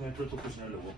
मेट्रो तो कुछ नहीं लोगों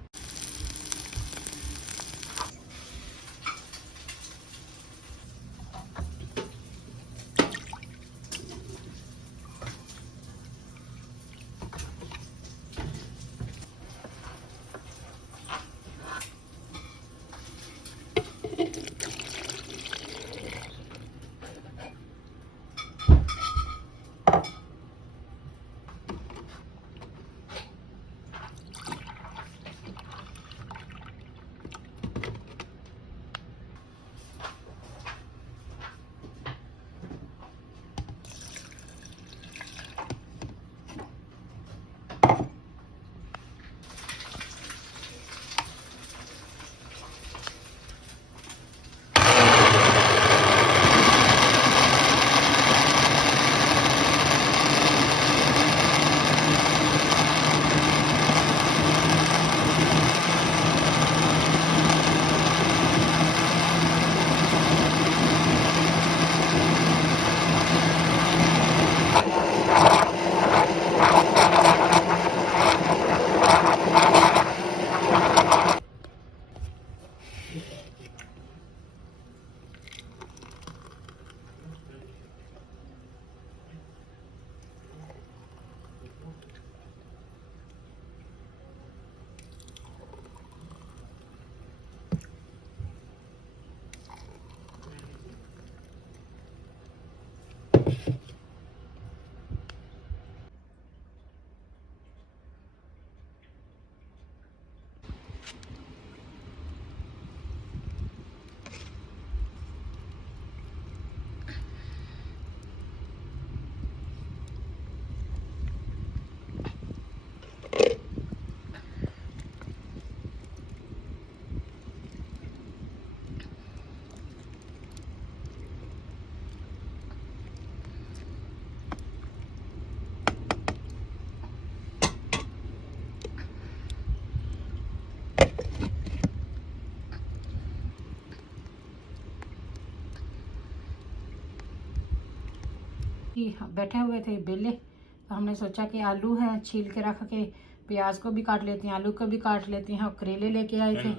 बैठे हुए थे बेले, तो हमने सोचा कि आलू है छील के रख के प्याज को भी काट लेती हैं, आलू को भी काट लेती हैं और करेले लेके आए थे,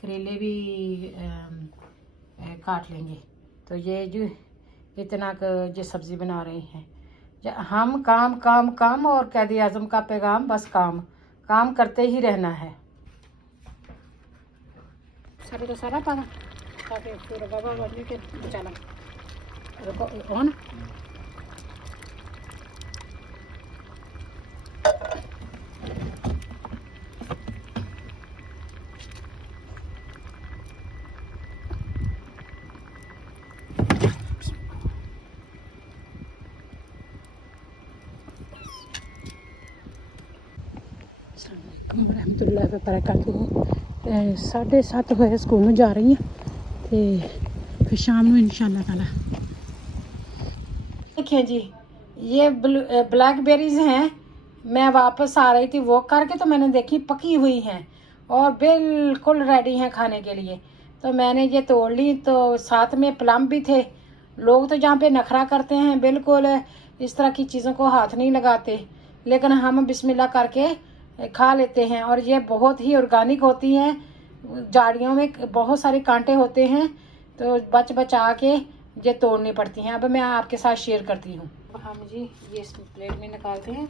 करेले भी काट लेंगे। तो ये जो इतना जो सब्ज़ी बना रहे हैं, हम काम काम काम और कैदी आज़म का पैगाम बस काम काम करते ही रहना है। सारे तो सारा पाना ताकि फिर बाबा वाली के बचाना रुको ऑन रहमतुल्लाह वबरकातुहू। 7:30 होए स्कूल में जा रही हैं तो फिर शाम में इंशाल्लाह ताला। देखिए जी, ये ब्लैकबेरीज हैं। मैं वापस आ रही थी वॉक करके, तो मैंने देखी पकी हुई हैं और बिल्कुल रेडी हैं खाने के लिए, तो मैंने ये तोड़ ली। तो साथ में प्लम भी थे। लोग तो जहाँ पे नखरा करते हैं बिल्कुल इस तरह की चीज़ों को हाथ नहीं लगाते, लेकिन हम बिस्मिल्लाह करके खा लेते हैं। और ये बहुत ही ऑर्गेनिक होती हैं। झाड़ियों में बहुत सारे कांटे होते हैं, तो बच बचा के ये तोड़नी पड़ती हैं। अब मैं आपके साथ शेयर करती हूँ। हम जी ये इस प्लेट में निकालते हैं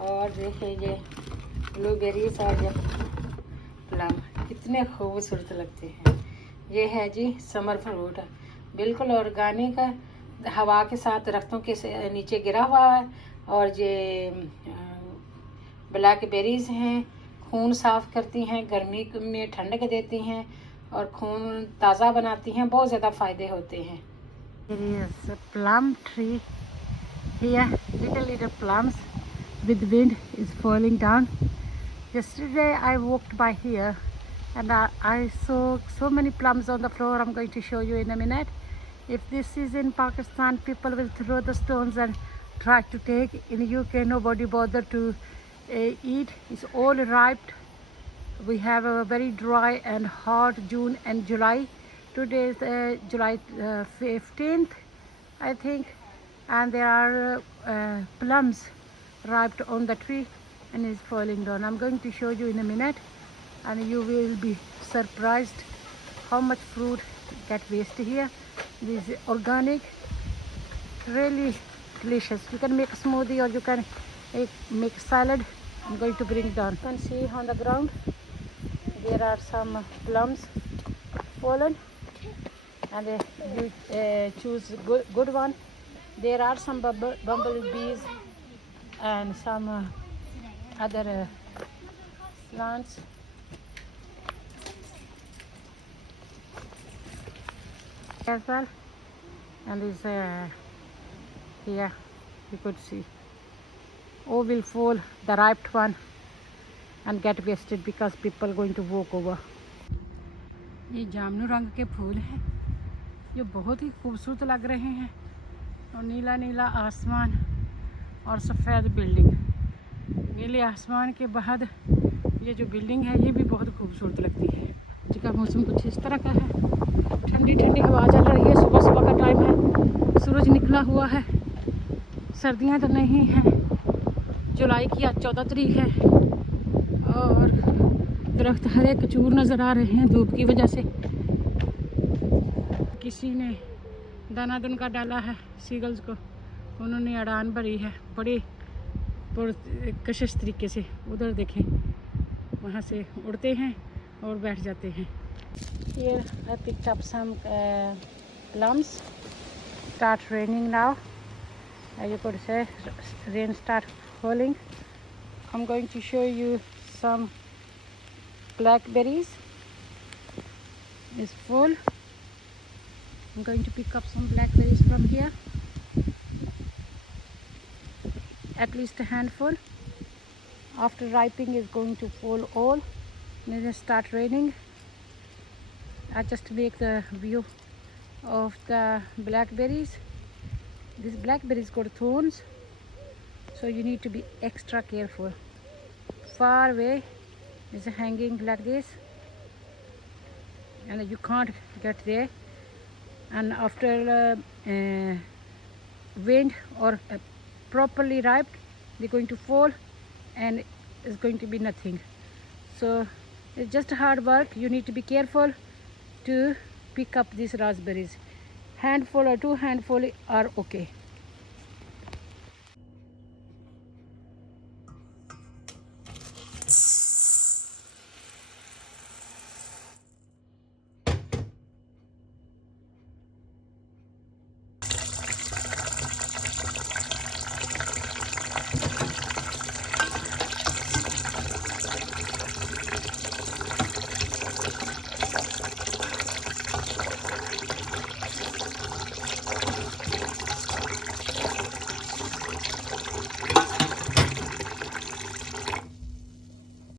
और देखिए ये ब्लूबेरीज और ये प्लम कितने खूबसूरत लगते हैं। ये है जी समर फ्रूट, बिल्कुल ऑर्गेनिक, हवा के साथ दरख्तों के नीचे गिरा हुआ है। और ये ब्लैक बेरीज हैं, खून साफ करती हैं, गर्मी में ठंडक देती हैं और खून ताज़ा बनाती हैं, बहुत ज़्यादा फ़ायदे होते हैं। Plum tree here, little plums with wind is falling down. Yesterday I walked by here and I saw so many plums on the floor. I'm going to show you in a minute. If this is in Pakistan, people will throw the stones and try to take. In UK, nobody bother to eat. It's all ripe. We have a very dry and hot June and July. Today is July 15th, I think. And there are plums ripe on the tree and is falling down. I'm going to show you in a minute and you will be surprised how much fruit get wasted here. This is organic, really delicious. You can make a smoothie or you can make salad. I'm going to bring it down. You can see on the ground there are some plums fallen and you choose good one. There are some bumblebees and some other plants. As well, and this here you could see all will fall, the ripe one, and get wasted because people going to walk over. ये जामुनी रंग के फूल हैं जो बहुत ही खूबसूरत लग रहे हैं, और नीला नीला आसमान और सफ़ेद बिल्डिंग। नीले आसमान के बाद ये जो बिल्डिंग है ये भी बहुत खूबसूरत लगती है। आज का मौसम कुछ इस तरह का है, ठंडी ठंडी हवा चल रही है, सुबह सुबह का टाइम है, सूरज निकला हुआ है। सर्दियां तो नहीं हैं, जुलाई की आज 14 तारीख है और दरख्त हरे कचूर नज़र आ रहे हैं धूप की वजह से। किसी ने दाना दुनका डाला है सीगल्स को, उन्होंने अड़ान भरी है बड़ी कशिश तरीके से। उधर देखें, वहाँ से उड़ते हैं और बैठ जाते हैं। Here I picked up some plums. Start raining now. You could say rain start falling. I'm going to show you some blackberries. It's full. I'm going to pick up some blackberries from here, at least a handful. After ripening is going to fall all, then it start raining. I just make the view of the blackberries. These blackberries got thorns, so you need to be extra careful. Far away is hanging like this and you can't get there, and after wind or properly ripe, they're going to fall and it's going to be nothing. So it's just hard work. You need to be careful to pick up these raspberries. Handful or two handful are okay.